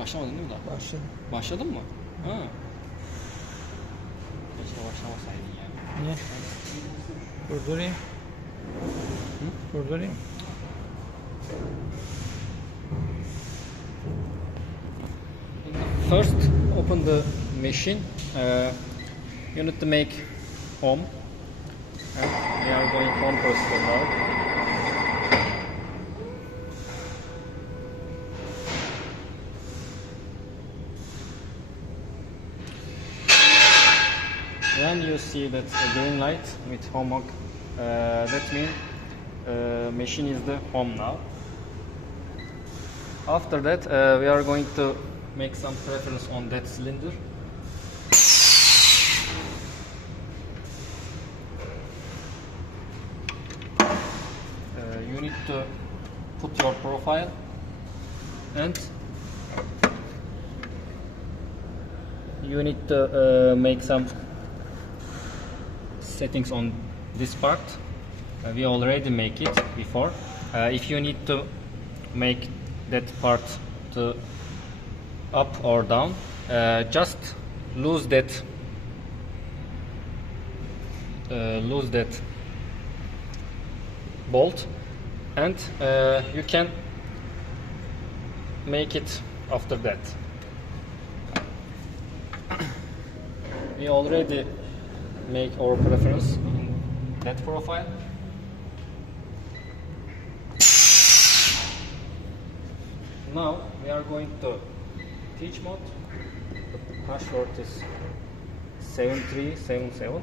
Başlamadın değil mi daha? Başladım. Başladın mı? Ha. Keşke başlamasaydın yani. Niye? Durdurayım. Hı? Durdurayım. First, open the machine. You need to make home. And we are going home procedure now. When you see that green light with home, that means machine is the home now. After that, we are going to make some preference on that cylinder. You need to put your profile and you need to make some settings on this part. We already make it before. If you need to make that part to up or down, just lose that bolt, and you can make it after that. We already make our preference in that profile. Now we are going to teach mode. The password is 7377.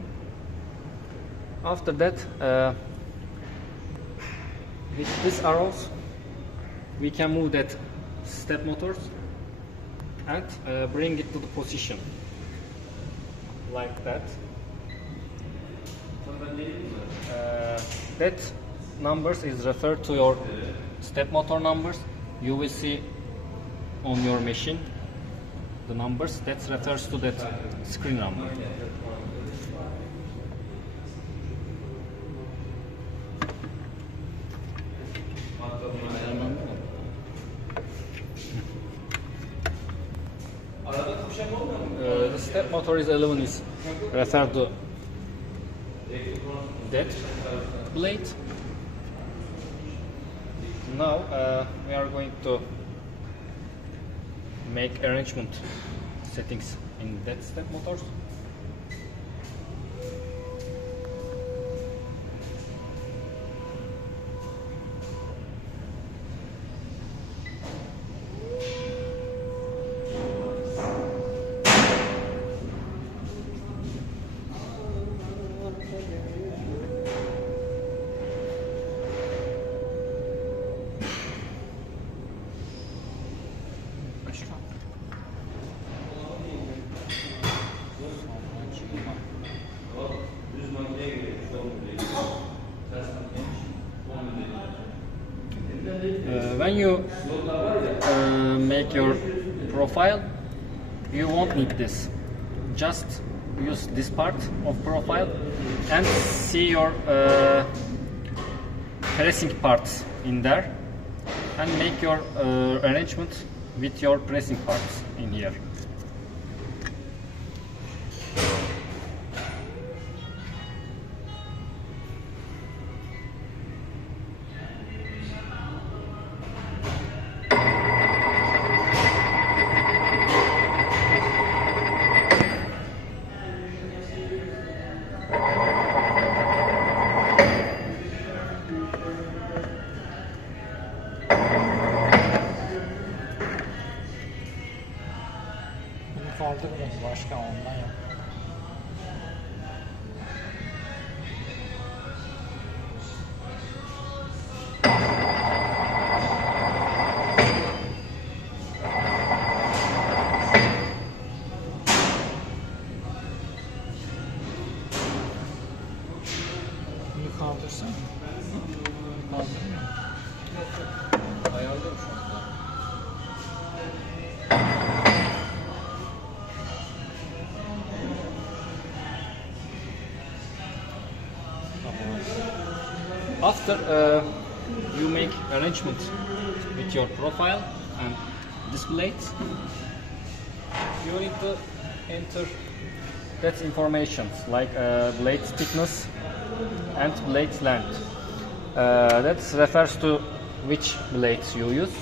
After that, with these arrows, we can move that step motors and bring it to the position like that. That numbers is referred to your step motor numbers. You will see on your machine the numbers that refers to that screen number. The step motor is 11 is referred to that blade. Now we are going to make arrangement settings in that step motors. When you make your profile, you won't need this. Just use this part of profile and see your pressing parts in there, and make your arrangement with your pressing parts in here. Kaldı biraz başka ondan yap. Bunu kaldırsana. Kaldırmıyor. Ayarlıyorum şu anda. After you make arrangement with your profile and this blade, you need to enter that information like blade thickness and blade length. That refers to which blades you use.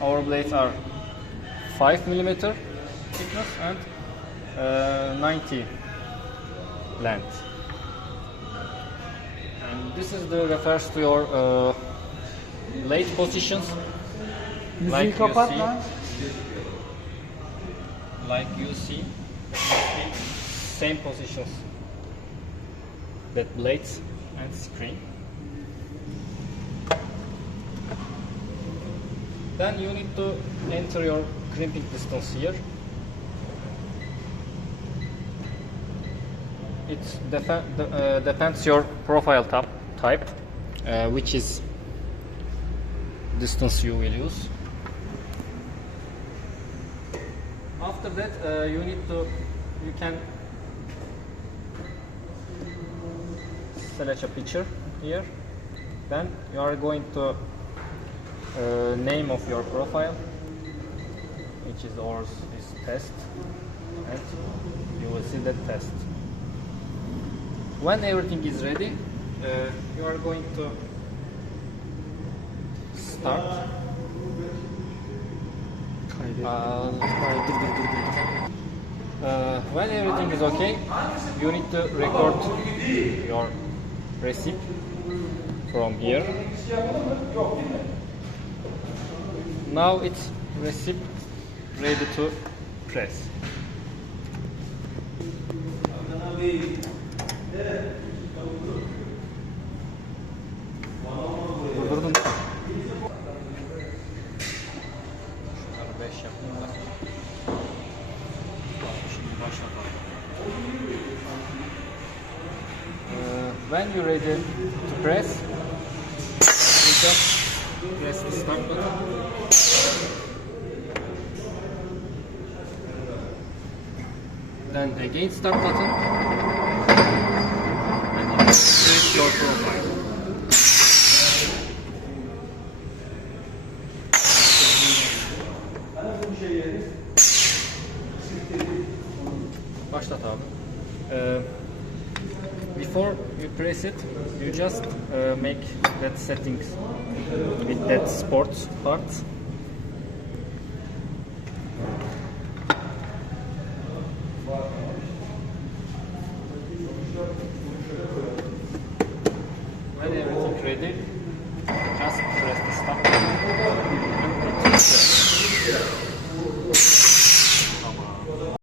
Our blades are 5 mm thickness and 90 length. And this is the refers to your blade positions. Müziği kapat lan. Like you see, same positions. That blades and screen. Then you need to enter your crimping distance here. It depends your profile type, which is distance you will use. After that, you can select a picture here. Then you are going to name of your profile, which is ours is test, and you will see that test. When everything is ready, you are going to start. When everything is okay, you need to record your recipe from here. Now it's recipe ready to press. Durdurdum. Şunları 5 yapayım da. Şimdi başlatalım. When you're ready to press, you just press the start button. Then again start button, and you press your profile. Başlat abi. Before you press it, you just make that settings with that sports part. When everything ready, just press the stop button and press.